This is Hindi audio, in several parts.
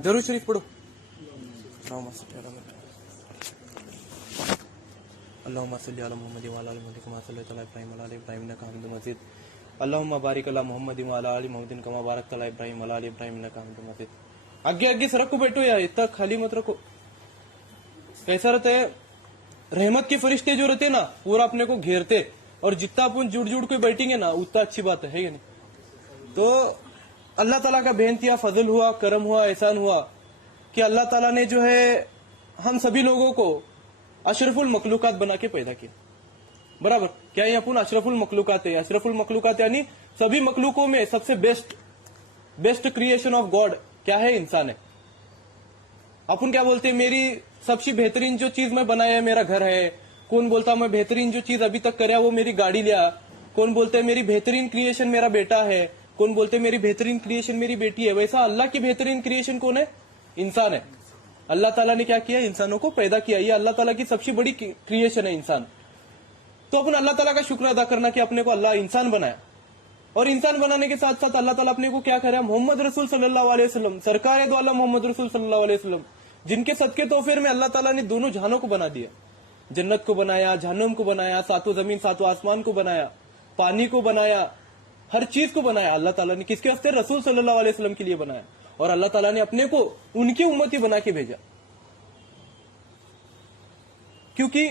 दरूद शरीफ पढ़ो। अल्लाहुम्मा सल्ली अला मुहम्मद व अला आलि मुहम्मद कमा सल्लैता अला इब्राहीम व अला आलि इब्राहीम इन्नका हमीदुम मजीद। अल्लाहुम्मा बारिक अला मुहम्मद व अला आलि मुहम्मद कमा बारकता अला इब्राहीम व अला आलि इब्राहीम इन्नका हमीदुम मजीद। आगे आगे सरक को बैठो यार, इतना खाली मत रखो। कैसा रहता है, रहमत के फरिश्ते जो रहते ना पूरा अपने को घेरते, और जितना अपन जुड़ जुड़ के बैठेंगे ना उतना अच्छी बात है या नहीं। तो अल्लाह ताला का बेहतिया फजल हुआ, करम हुआ, एहसान हुआ कि अल्लाह ताला ने जो है हम सभी लोगों को अशरफुल मखलूकात बना के पैदा किया। बराबर, क्या ये अपन अशरफुल मखलूकात है? अशरफुल मखलूकात यानी सभी मखलूकों में सबसे बेस्ट क्रिएशन ऑफ गॉड क्या है? इंसान है। अपन क्या बोलते हैं, मेरी सबसे बेहतरीन जो चीज मैं बनाया है मेरा घर है। कौन बोलता मैं बेहतरीन जो चीज अभी तक करया वो मेरी गाड़ी लिया। कौन बोलते है मेरी बेहतरीन क्रिएशन मेरा बेटा है। कौन बोलते मेरी बेहतरीन क्रिएशन मेरी बेटी है। वैसा अल्लाह की बेहतरीन क्रिएशन कौन है? इंसान है। अल्लाह ताला ने क्या किया? इंसानों को पैदा किया। ये अल्लाह ताला की सबसे बड़ी क्रिएशन है इंसान। तो अपन अल्लाह ताला का शुक्र अदा करना कि अपने को अल्लाह इंसान बनाया, और इंसान बनाने के साथ साथ अल्लाह ताला अपने को क्या कराया? मोहम्मद रसूल सल्लल्लाहु अलैहि वसल्लम, सरकार दो आलम मोहम्मद रसूल सल्लल्लाहु अलैहि वसल्लम, जिनके सदके तोफेर में अल्लाह ताला ने दोनों जहानों को बना दिया। जन्नत को बनाया, जहन्नुम को बनाया, सातों जमीन सातों आसमान को बनाया, पानी को बनाया, हर चीज को बनाया अल्लाह ताला ने। किसके वास्ते? रसूल सल्लल्लाहु अलैहि वसल्लम के लिए बनाया। और अल्लाह ताला ने अपने को उनकी उम्मती बना के भेजा, क्योंकि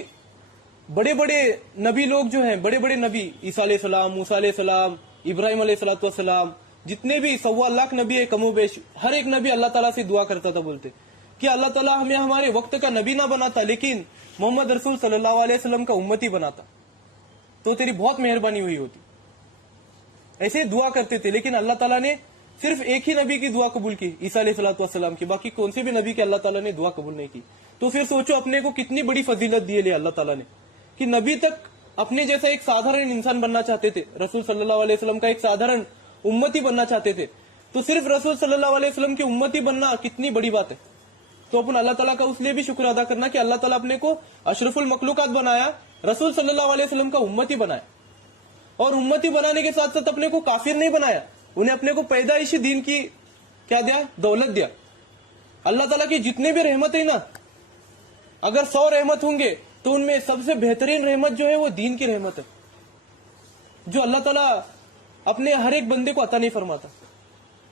बड़े बड़े नबी लोग जो हैं, बड़े बड़े नबी, ईसा अलैहि सलाम, मूसा अलैहि सलाम, इब्राहिम अलैहि सलाम, जितने भी 1.25 लाख नबी है कमोबेश, हर एक नबी अल्लाह ताला से दुआ करता था, बोलते कि अल्लाह ताला हमें हमारे वक्त का नबी ना बनाता, लेकिन मोहम्मद रसूल सल्लल्लाहु अलैहि वसल्लम का उम्मती बनाता तो तेरी बहुत मेहरबानी हुई होती। ऐसे दुआ करते थे। लेकिन अल्लाह ताला ने सिर्फ एक ही नबी की दुआ कबूल की, ईसा अलैहिस्सलाम की। बाकी कौन से भी नबी की अल्लाह ताला ने दुआ कबूल नहीं की। तो फिर सोचो अपने को कितनी बड़ी फजीलत दी है अल्लाह ताला ने, कि नबी तक अपने जैसा एक साधारण इंसान बनना चाहते थे। रसूल सल्लल्लाहु अलैहि वसल्लम का एक साधारण उम्मती बनना चाहते थे। तो सिर्फ रसूल सल्लल्लाहु अलैहि वसल्लम की उम्मती बनना कितनी बड़ी बात है। तो अपन अल्लाह ताला का उसलिए भी शुक्र अदा करना कि अल्लाह ताला अपने को अशरफुल मखलूकात बनाया, रसूल सल्लल्लाहु अलैहि वसल्लम का उम्मती बनाया। और उम्मती बनाने के साथ साथ अपने को काफिर नहीं बनाया, उन्हें अपने को पैदाइशी दीन की क्या दिया? दौलत दिया। अल्लाह ताला की जितने भी रहमत है ना, अगर 100 रहमत होंगे तो उनमें सबसे बेहतरीन रहमत जो है वो दीन की रहमत है, जो अल्लाह ताला अपने हर एक बंदे को अता नहीं फरमाता।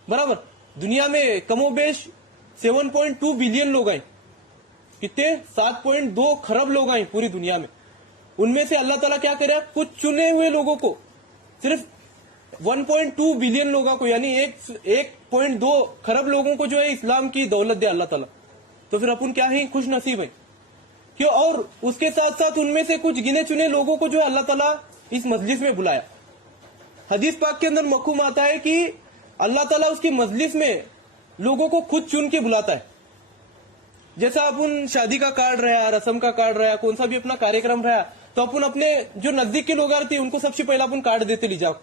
बराबर, दुनिया में कमोबेश 7.2 बिलियन लोग आए। कितने? 7.2 खरब लोग आए पूरी दुनिया में। उनमें से अल्लाह ताला क्या करे? कुछ चुने हुए लोगों को, सिर्फ 1.2 बिलियन लोगों को, यानी 1.2 खरब लोगों को जो है इस्लाम की दौलत दे अल्लाह ताला। तो फिर अपन क्या है? खुश नसीब है क्यों? और उसके साथ साथ उनमें से कुछ गिने चुने लोगों को जो है अल्लाह ताला इस मजलिस में बुलाया। हदीस पाक के अंदर मखूम आता है कि अल्लाह ताला उसकी मजलिस में लोगों को खुद चुन के बुलाता है। जैसा अपन शादी का कार्ड रहा, रस्म का कार्ड रहा, कौन सा भी अपना कार्यक्रम रहा, तो अपन अपने जो नजदीक के लोग आते हैं उनको सबसे पहले अपन कार्ड देते, ली जाओ,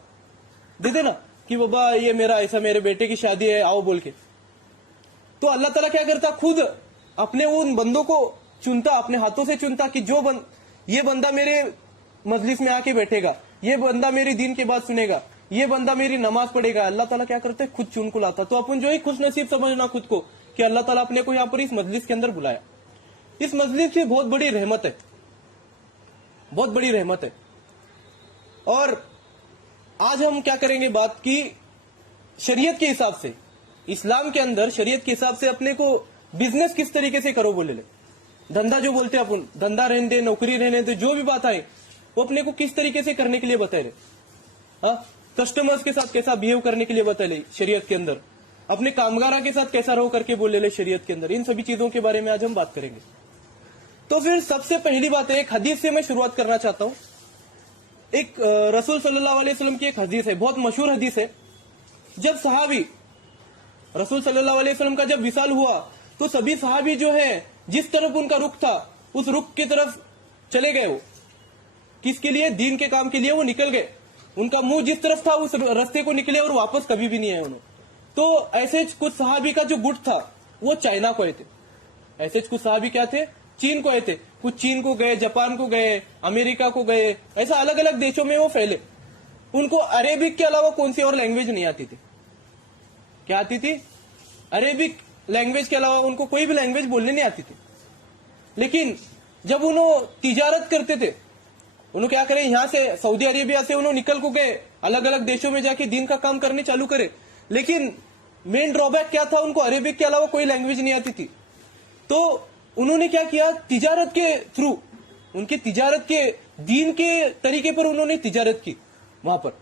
देते ना कि बाबा ये मेरा ऐसा मेरे बेटे की शादी है, आओ बोल के। तो अल्लाह ताला क्या करता? खुद अपने उन बंदों को चुनता, अपने हाथों से चुनता कि ये बंदा मेरे मजलिस में आके बैठेगा, ये बंदा मेरी दीन की बात सुनेगा, ये बंदा मेरी नमाज पढ़ेगा। अल्लाह ताला क्या करते? खुद चुन को लाता। तो अपन जो है खुश नसीब समझना खुद को कि अल्लाह ताला अपने को यहाँ पर इस मजलिस के अंदर बुलाया। इस मजलिस की बहुत बड़ी रहमत है, बहुत बड़ी रहमत है। और आज हम क्या करेंगे? बात की शरीयत के हिसाब से, इस्लाम के अंदर शरीयत के हिसाब से अपने को बिजनेस किस तरीके से करो बोले ले। धंधा जो बोलते हैं अपन, धंधा रहने दे, नौकरी रहने दे, जो भी बात आए वो अपने को किस तरीके से करने के लिए बताए रहे। हाँ, कस्टमर्स के साथ कैसा बिहेव करने के लिए बताए ले शरीयत के अंदर, अपने कामगारा के साथ कैसा रहो करके बोले ले शरीयत के अंदर। इन सभी चीजों के बारे में आज हम बात करेंगे। तो फिर सबसे पहली बात है, एक हदीस से मैं शुरुआत करना चाहता हूं। एक रसूल सल्लल्लाहु अलैहि वसल्लम की एक हदीस है, बहुत मशहूर हदीस है। जब सहाबी रसूल सल्लल्लाहु अलैहि वसल्लम का जब विसाल हुआ तो सभी सहाबी जो है जिस तरफ उनका रुख था उस रुख की तरफ चले गए। वो किसके लिए? दीन के काम के लिए वो निकल गए। उनका मुंह जिस तरफ था उस रास्ते को निकले और वापस कभी भी नहीं आए उन्होंने। तो ऐसे कुछ सहाबी का जो गुट था वो चाइना को आए थे। ऐसे कुछ सहाबी क्या थे? चीन को आए थे। कुछ चीन को गए, जापान को गए, अमेरिका को गए, ऐसा अलग अलग देशों में वो फैले। उनको अरेबिक के अलावा कौन सी और लैंग्वेज नहीं आती थी। क्या आती थी? अरेबिक लैंग्वेज के अलावा उनको कोई भी लैंग्वेज बोलने नहीं आती थी। लेकिन जब उन्होंने तिजारत करते थे, उन्होंने क्या करे, यहां से सऊदी अरेबिया से उन्होंने निकल को गए, अलग अलग देशों में जाके दीन का काम करने चालू करे। लेकिन मेन ड्रॉबैक क्या था, उनको अरेबिक के अलावा कोई लैंग्वेज नहीं आती थी। तो उन्होंने क्या किया, तिजारत के थ्रू, उनके तिजारत के दीन के तरीके पर उन्होंने तिजारत की वहां पर।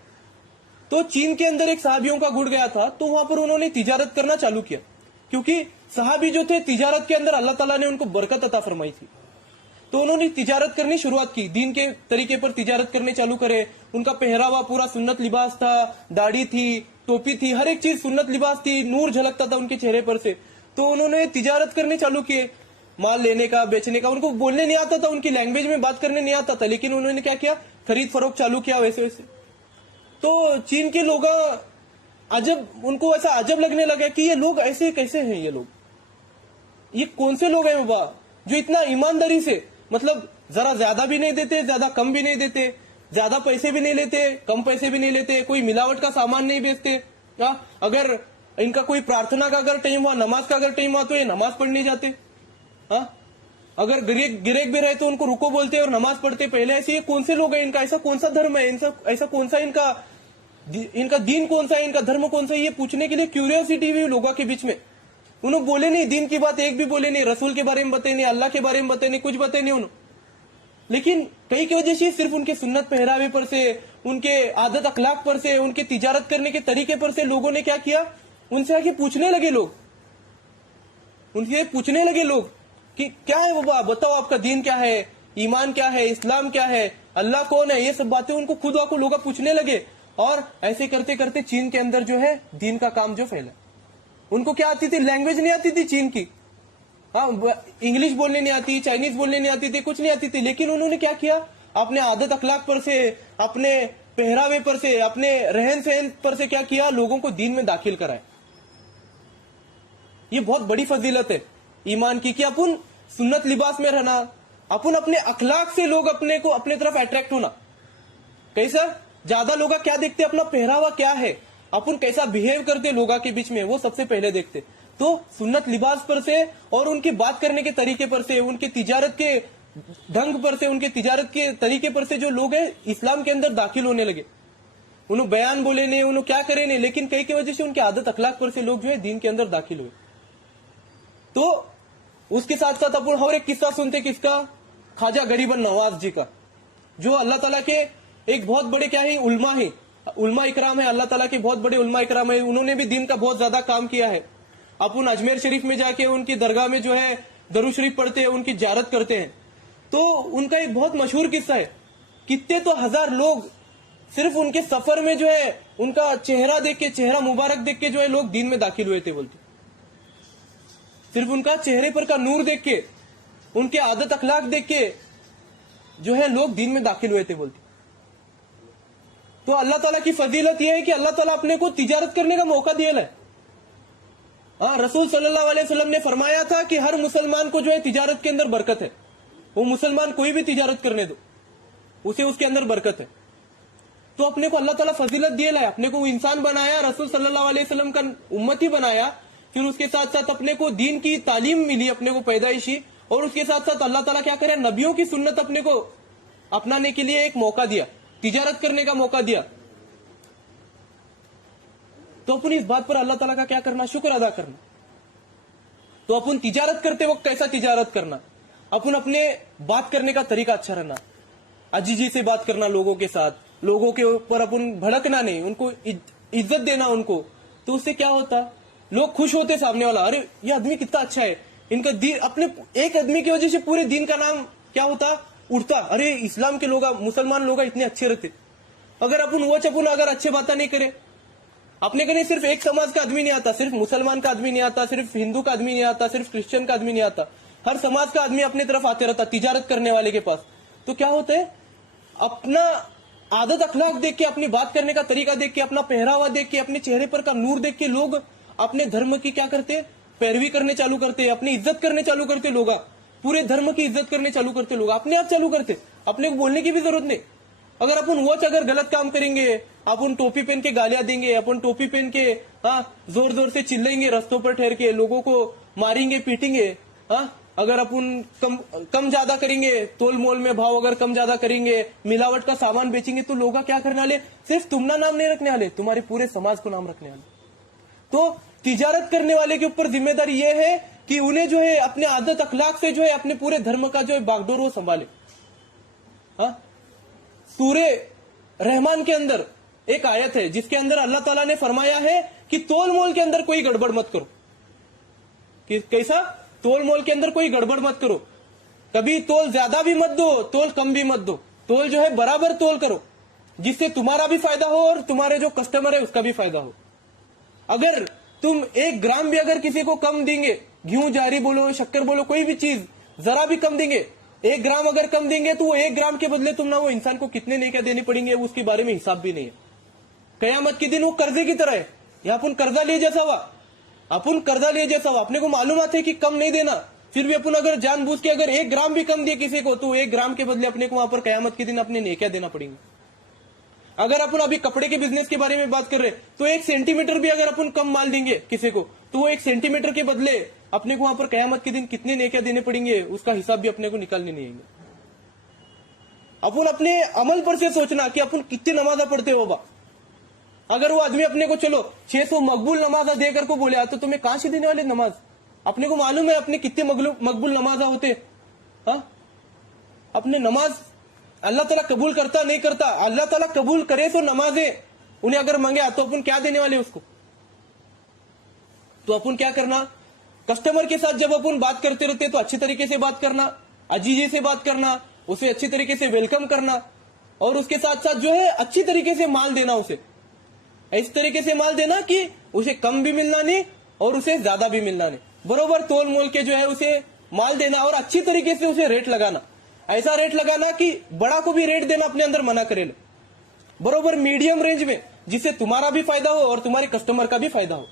तो चीन के अंदर एक सहाबियों का गुड़ गया था, तो वहां पर उन्होंने तिजारत करना चालू किया, क्योंकि सहाबी जो थे तिजारत के अंदर अल्लाह ताला ने उनको बरकत अता फरमाई थी। तो उन्होंने तिजारत करनी शुरुआत की, दीन के तरीके पर तिजारत करने चालू करे। उनका पहरावा पूरा सुन्नत लिबास था, दाढ़ी थी, टोपी थी, हर एक चीज सुन्नत लिबास थी, नूर झलकता था उनके चेहरे पर से। तो उन्होंने तिजारत करने चालू किए, माल लेने का, बेचने का। उनको बोलने नहीं आता था, उनकी लैंग्वेज में बात करने नहीं आता था, लेकिन उन्होंने क्या किया, खरीद फरोख्त चालू किया वैसे वैसे। तो चीन के लोग अजब, उनको ऐसा अजब लगने लगा कि ये लोग ऐसे कैसे हैं, ये कौन से लोग हैं बाबा, जो इतना ईमानदारी से, मतलब जरा ज्यादा भी नहीं देते, ज्यादा कम भी नहीं देते, ज्यादा पैसे भी नहीं लेते, कम पैसे भी नहीं लेते, कोई मिलावट का सामान नहीं बेचते। अगर इनका कोई प्रार्थना का अगर टाइम हुआ, नमाज का अगर टाइम हुआ, तो ये नमाज पढ़ने जाते। अगर गिरेक भी रहे तो उनको रुको बोलते और नमाज पढ़ते पहले। ऐसे ये कौन से लोग हैं, इनका ऐसा कौन सा धर्म है, ऐसा कौन सा इनका दीन कौन सा है, इनका धर्म कौन सा है, ये पूछने के लिए क्यूरियोसिटी हुई लोगों के बीच में। उन्होंने बोले नहीं, दीन की बात एक भी बोले नहीं, रसूल के बारे में बताए नहीं, अल्लाह के बारे में बताए नहीं, कुछ बताए नहीं उन्होंने। लेकिन कई की वजह से सिर्फ उनके सुन्नत पहरावे पर से, उनके आदत अखलाक पर से, उनके तिजारत करने के तरीके पर से लोगों ने क्या किया, उनसे आके पूछने लगे लोग, उनसे पूछने लगे लोग कि क्या है बाबा, बताओ आपका दीन क्या है, ईमान क्या है, इस्लाम क्या है, अल्लाह कौन है, ये सब बातें उनको खुद आको लोग पूछने लगे। और ऐसे करते करते चीन के अंदर जो है दीन का काम जो फैला। उनको क्या आती थी, लैंग्वेज नहीं आती थी चीन की, इंग्लिश बोलने नहीं आती, चाइनीज बोलने नहीं आती थी, कुछ नहीं आती थी। लेकिन उन्होंने क्या किया, अपने आदत अखलाक पर से, अपने पहरावे पर से, अपने रहन सहन पर से क्या किया, लोगों को दीन में दाखिल कराया। ये बहुत बड़ी फजीलत है ईमान की, कि अपन सुन्नत लिबास में रहना, अपन अपने अखलाक से लोग अपने को अपने तरफ अट्रैक्ट होना। कैसा, ज्यादा लोग क्या देखते, अपना पहरावा क्या है, अपन कैसा बिहेव करते लोगों के बीच में, वो सबसे पहले देखते। तो सुन्नत लिबास पर से और उनके बात करने के तरीके पर से, उनके तिजारत के ढंग पर से, उनके तिजारत के तरीके पर से जो लोग हैं इस्लाम के अंदर दाखिल होने लगे। उन्होंने बयान बोले नहीं, उन्होंने क्या करे नहीं, लेकिन कई की वजह से उनके आदत अखलाक पर से लोग जो है दीन के अंदर दाखिल हुए। तो उसके साथ साथ अपन और एक किस्सा सुनते, किसका, ख्वाजा गरीबन नवाज जी का, जो अल्लाह ताला के एक बहुत बड़े क्या है, उल्मा इकराम है, अल्लाह ताला के बहुत बड़े उल्मा इकराम है। उन्होंने भी दीन का बहुत ज्यादा काम किया है। अपन अजमेर शरीफ में जाके उनकी दरगाह में जो है दरूद शरीफ पढ़ते हैं, उनकी जियारत करते हैं। तो उनका एक बहुत मशहूर किस्सा है, कितने तो हजार लोग सिर्फ उनके सफर में जो है उनका चेहरा देख के, चेहरा मुबारक देख के जो है लोग दीन में दाखिल हुए थे बोलते। सिर्फ उनका चेहरे पर का नूर देख के, उनके आदत अखलाक देख के जो है लोग दीन में दाखिल हुए थे बोलते। तो अल्लाह ताला की फजीलत यह है कि अल्लाह ताला अपने को तिजारत करने का मौका दिया है। रसूल सल्लल्लाहु अलैहि वसल्लम ने फरमाया था कि हर मुसलमान को जो है तिजारत के अंदर बरकत है। वो मुसलमान कोई भी तिजारत करने दो, उसे उसके अंदर बरकत है। तो अपने को अल्लाह ताला फजीलत दिया है, अपने को इंसान बनाया, रसूल सल्लल्लाहु अलैहि वसल्लम का उम्मती बनाया, फिर उसके साथ साथ अपने को दीन की तालीम मिली, अपने को पैदाइशी, और उसके साथ साथ अल्लाह ताला क्या करे, नबियों की सुन्नत अपने को अपनाने के लिए एक मौका दिया, तिजारत करने का मौका दिया। तो अपन इस बात पर अल्लाह ताला का क्या करना, शुक्र अदा करना। तो अपन तिजारत करते वक्त कैसा तिजारत करना, अपन अपने बात करने का तरीका अच्छा रहना, अजीजी से बात करना लोगों के साथ, लोगों के ऊपर अपन भड़कना नहीं, उनको इज्जत देना उनको। तो उससे क्या होता, लोग खुश होते, सामने वाला, अरे ये आदमी कितना अच्छा है, इनका दीन, अपने एक आदमी की वजह से पूरे दीन का नाम क्या होता, उठता, अरे इस्लाम के लोग, मुसलमान लोग इतने अच्छे रहते। अगर अपन वो चपुन अगर अच्छे बातें नहीं करे, अपने के लिए सिर्फ एक समाज का आदमी नहीं आता, सिर्फ मुसलमान का आदमी नहीं आता, सिर्फ हिंदू का आदमी नहीं आता, सिर्फ क्रिश्चियन का आदमी नहीं आता, हर समाज का आदमी अपने तरफ आते रहता तिजारत करने वाले के पास। तो क्या होता है, अपना आदत अखलाक देख के, अपनी बात करने का तरीका देख के, अपना पहरावा देख के, अपने चेहरे पर का नूर देख के लोग अपने धर्म की क्या करते, पैरवी करने चालू करते, अपनी इज्जत करने चालू करते, लोग पूरे धर्म की इज्जत करने चालू करते, लोग अपने आप चालू करते, अपने को बोलने की भी जरूरत नहीं। अगर अपन वो अगर गलत काम करेंगे, अपन टोपी पहन के गालियां देंगे, अपन टोपी पहन के जोर जोर से चिल्लेंगे रास्तों पर ठहर के, लोगों को मारेंगे पीटेंगे। अगर अपन कम ज्यादा करेंगे, तोल मोल में भाव अगर कम ज्यादा करेंगे, मिलावट का सामान बेचेंगे, तो लोग क्या करने वाले, सिर्फ तुमना नाम नहीं रखने वाले, तुम्हारे पूरे समाज को नाम रखने वाले। तो तिजारत करने वाले के ऊपर जिम्मेदारी यह है कि उन्हें जो है अपने आदत अखलाक से जो है अपने पूरे धर्म का जो है बागडोर वो संभाले। सूरे रहमान के अंदर एक आयत है जिसके अंदर अल्लाह ताला ने फरमाया है कि तोल मोल के अंदर कोई गड़बड़ मत करो। कैसा? तोल मोल के अंदर कोई गड़बड़ मत करो, कभी तोल ज्यादा भी मत दो, तोल कम भी मत दो, तोल जो है बराबर तोल करो, जिससे तुम्हारा भी फायदा हो और तुम्हारे जो कस्टमर है उसका भी फायदा हो। अगर तुम 1 ग्राम भी अगर किसी को कम देंगे, गेहूं जारी बोलो, शक्कर बोलो, कोई भी चीज जरा भी कम देंगे, 1 ग्राम अगर कम देंगे तो वो 1 ग्राम के बदले तुम ना वो इंसान को कितने नेकियां देनी पड़ेंगे उसके बारे में हिसाब भी नहीं है। कयामत के दिन वो कर्जे की तरह है, या अपन कर्जा लिए जैसा हुआ, अपन कर्जा लिए जैसा हुआ, अपने को मालूम आता है कि कम नहीं देना, फिर भी अपन अगर जानबूझ के अगर 1 ग्राम भी कम दिए किसी को, तो 1 ग्राम के बदले अपने को वहां पर कयामत के दिन अपने नेकियां देना पड़ेंगे। अगर अपन अभी कपड़े के बिजनेस के बारे में बात कर रहे, तो 1 सेंटीमीटर भी अगर अपन कम माल देंगे किसी को, तो वो 1 सेंटीमीटर के बदले अपने को वहां पर कयामत के दिन कितने नेकियां देने पड़ेंगे उसका हिसाब भी अपने को निकालने नहीं आएंगे। अपन अपने अमल पर से सोचना कि अपन कितनी नमाजा पढ़ते हो बाबा। अगर वो आदमी अपने को चलो 600 मकबूल नमाजा देकर को बोले, तो तुम्हें कहां से देने वाले नमाज? अपने को मालूम है अपने कितने मकबूल नमाजा होते। अपने नमाज अल्लाह ताला कबूल करता नहीं करता, अल्लाह ताला कबूल करे तो नमाजें उन्हें अगर मांगे तो अपन क्या देने वाले उसको? तो अपन क्या करना, कस्टमर के साथ जब अपन बात करते रहते तो अच्छी तरीके से बात करना, अजीजे से बात करना, उसे अच्छी तरीके से वेलकम करना, और उसके साथ साथ जो है अच्छी तरीके से माल देना, उसे इस तरीके से माल देना कि उसे कम भी मिलना नहीं और उसे ज्यादा भी मिलना नहीं, बरोबर तोल मोल के जो है उसे माल देना और अच्छी तरीके से उसे रेट लगाना। ऐसा रेट लगाना कि बड़ा को भी रेट देना अपने अंदर मना करे, बरोबर मीडियम रेंज में, जिससे तुम्हारा भी फायदा हो और तुम्हारे कस्टमर का भी फायदा हो,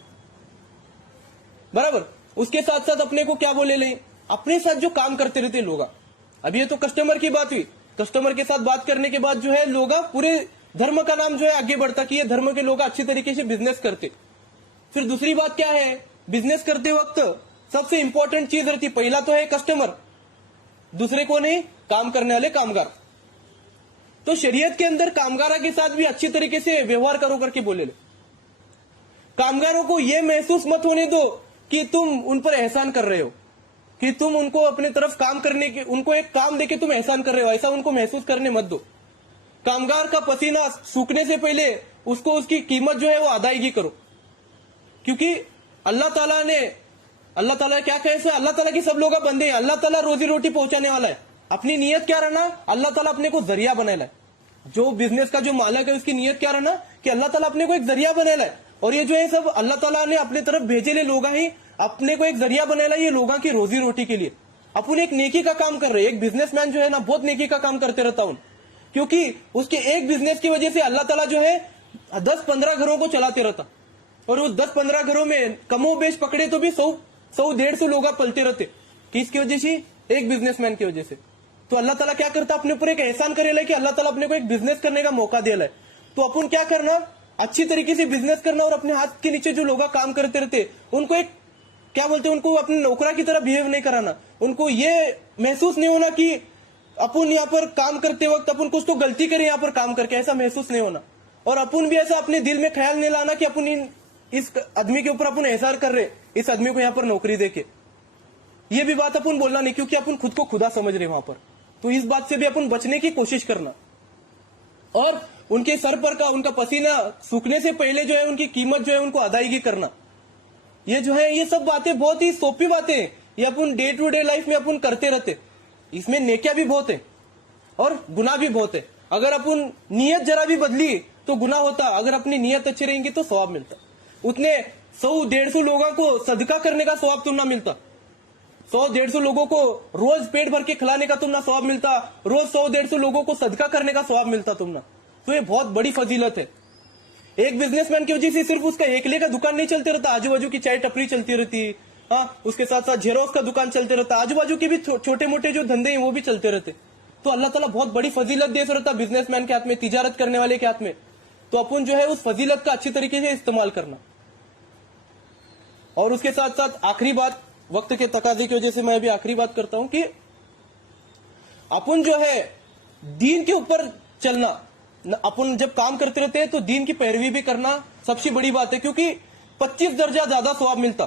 बराबर। उसके साथ साथ अपने को क्या बोले ले, अपने साथ जो काम करते रहते लोग, अभी ये तो कस्टमर की बात हुई, कस्टमर के साथ बात करने के बाद जो है लोग पूरे धर्म का नाम जो है आगे बढ़ता कि ये धर्म के लोग अच्छी तरीके से बिजनेस करते। फिर दूसरी बात क्या है, बिजनेस करते वक्त सबसे इंपॉर्टेंट चीज रहती, पहला तो है कस्टमर, दूसरे को नहीं काम करने वाले कामगार। तो शरीयत के अंदर कामगारों के साथ भी अच्छी तरीके से व्यवहार करो करके बोले ले। कामगारों को यह महसूस मत होने दो कि तुम उन पर एहसान कर रहे हो, कि तुम उनको अपने तरफ काम करने के, उनको एक काम देके तुम एहसान कर रहे हो, ऐसा उनको महसूस करने मत दो। कामगार का पसीना सूखने से पहले उसको उसकी कीमत जो है वो अदायगी करो, क्योंकि अल्लाह ताला क्या कहे, अल्लाह ताला की सब लोग बंदे हैं, अल्लाह ताला रोजी रोटी पहुंचाने वाला है। अपनी नियत क्या रहना, अल्लाह ताला अपने को जरिया बनाएला है। जो बिजनेस का जो मालिक है उसकी नियत क्या रहना कि अल्लाह ताला अपने को एक जरिया बनाएला है, और ये जो है सब अल्लाह ताला ने अपने तरफ भेजेले लोग ही अपने को एक जरिया बनाएला, ये लोगों की रोजी रोटी के लिए। अपन एक नेकी का काम कर रहे हैं, एक बिजनेसमैन जो है ना बहुत नेकी का काम करते रहता हूं, क्योंकि उसके एक बिजनेस की वजह से अल्लाह ताला जो है 10-15 घरों को चलाते रहता, और उस 10-15 घरों में कमो बेच पकड़े तो भी 100-150 लोग पलते रहते, किसकी वजह से? एक बिजनेसमैन की वजह से। तो अल्लाह ताला क्या करता, अपने ऊपर एक एहसान करेला कि अल्लाह ताला अपने को एक बिजनेस करने का मौका दिया है। तो अपन क्या करना, अच्छी तरीके से बिजनेस करना, और अपने हाथ के नीचे जो लोग काम करते रहते उनको एक क्या बोलते हैं, उनको अपने नौकरा की तरह बिहेव नहीं कराना, उनको ये महसूस नहीं होना कि अपन यहाँ पर काम करते वक्त अपन कुछ तो गलती करें यहाँ पर काम करके, ऐसा महसूस नहीं होना। और अपन भी ऐसा अपने दिल में ख्याल नहीं लाना कि अपन इस आदमी के ऊपर अपन एहसार कर रहे, इस आदमी को यहाँ पर नौकरी देके, ये भी बात अपन बोलना नहीं, क्योंकि अपन खुद को खुदा समझ रहे वहां पर। तो इस बात से भी अपन बचने की कोशिश करना, और उनके सर पर का उनका पसीना सूखने से पहले जो है उनकी कीमत जो है उनको अदायगी करना, ये जो है ये सब बातें बहुत ही सोपी बातें हैं, ये अपन डे टू डे लाइफ में अपन करते रहते। इसमें नेकियां भी बहुत है और गुनाह भी बहुत है। अगर अपन नियत जरा भी बदली तो गुनाह होता, अगर अपनी नियत अच्छी रहेंगी तो सवाब मिलता। उतने 100-150 लोगों को सदका करने का सवाब तुम ना मिलता, 100-150 लोगों को रोज पेट भर के खिलाने का तुम ना सवाब मिलता, रोज 100-150 लोगों को सदका करने का सवाब मिलता तुम ना। तो ये बहुत बड़ी फजीलत है। एक बिजनेसमैन की वजह से सिर्फ उसका एकले का दुकान नहीं चलते रहता, आजू बाजू की चाय टपरी चलती रहती, उसके साथ साथ जेरोक्स का दुकान चलते रहता, आजू बाजू के भी छोटे मोटे जो धंधे हैं वो भी चलते रहते। तो अल्लाह ताला बहुत बड़ी फजीलत दे रहता बिजनेसमैन के हाथ में, तिजारत करने वाले के हाथ में। तो अपन जो है उस फजीलत का अच्छी तरीके से इस्तेमाल करना। और उसके साथ साथ आखिरी बात, वक्त के तकाजे की वजह से मैं अभी आखिरी बात करता हूं कि अपन जो है दीन के ऊपर चलना, अपन जब काम करते रहते हैं तो दीन की पैरवी भी करना सबसे बड़ी बात है, क्योंकि 25 दर्जा ज्यादा सवाब मिलता।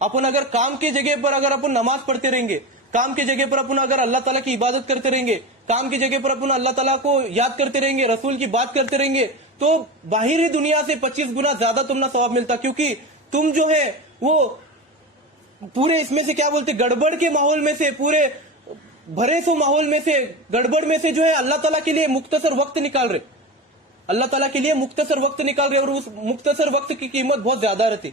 अपन अगर काम की जगह पर अगर अपन नमाज पढ़ते रहेंगे, काम की जगह पर अपन अगर अल्लाह ताला की इबादत करते रहेंगे, काम की जगह पर अपन अल्लाह ताला को याद करते रहेंगे, रसूल की बात करते रहेंगे, तो बाहरी दुनिया से 25 गुना ज्यादा तुमना सवाब मिलता। क्योंकि तुम जो है वो पूरे इसमें से क्या बोलते, गड़बड़ के माहौल में से, पूरे भरे सो माहौल में से, गड़बड़ में से जो है अल्लाह ताला के लिए मुख्तसर वक्त निकाल रहे, अल्लाह ताला के लिए मुख्तसर वक्त निकाल रहे, और उस मुख्तसर वक्त की कीमत बहुत ज्यादा रहती।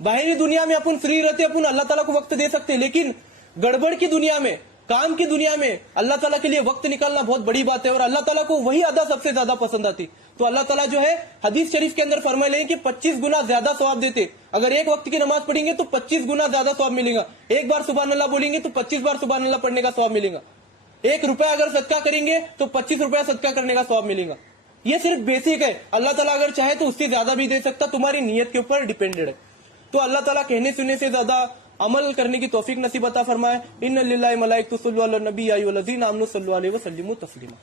बाहरी दुनिया में अपन फ्री रहते, अपन अल्लाह ताला को वक्त दे सकते, लेकिन गड़बड़ की दुनिया में, काम की दुनिया में अल्लाह ताला के लिए वक्त निकालना बहुत बड़ी बात है, और अल्लाह ताला को वही अदा सबसे ज्यादा पसंद आती। तो अल्लाह ताला जो है हदीस शरीफ के अंदर फरमाए लें कि 25 गुना ज्यादा सवाब देते। अगर एक वक्त की नमाज पढ़ेंगे तो 25 गुना ज्यादा सवाब मिलेगा, एक बार सुभान अल्लाह बोलेंगे तो 25 बार सुभान अल्लाह पढ़ने का सवाब मिलेगा, 1 रुपया अगर सदका करेंगे तो 25 रुपया सदका करने का सवाब मिलेगा। ये सिर्फ बेसिक है, अल्लाह ताला अगर चाहे तो उससे ज्यादा भी दे सकता, तुम्हारी नीयत के ऊपर डिपेंडेड है। तो अल्लाह ताला कहने सुनने से ज्यादा अमल करने की तौफीक नसीब अता फरमाए। इन्ना लिल्लाहि व मलाइकतुहु युसल्लूना अलन नबी या अय्युहल्लज़ीना आमनू सल्लु अलैहि व सल्लिमू तस्लीमा।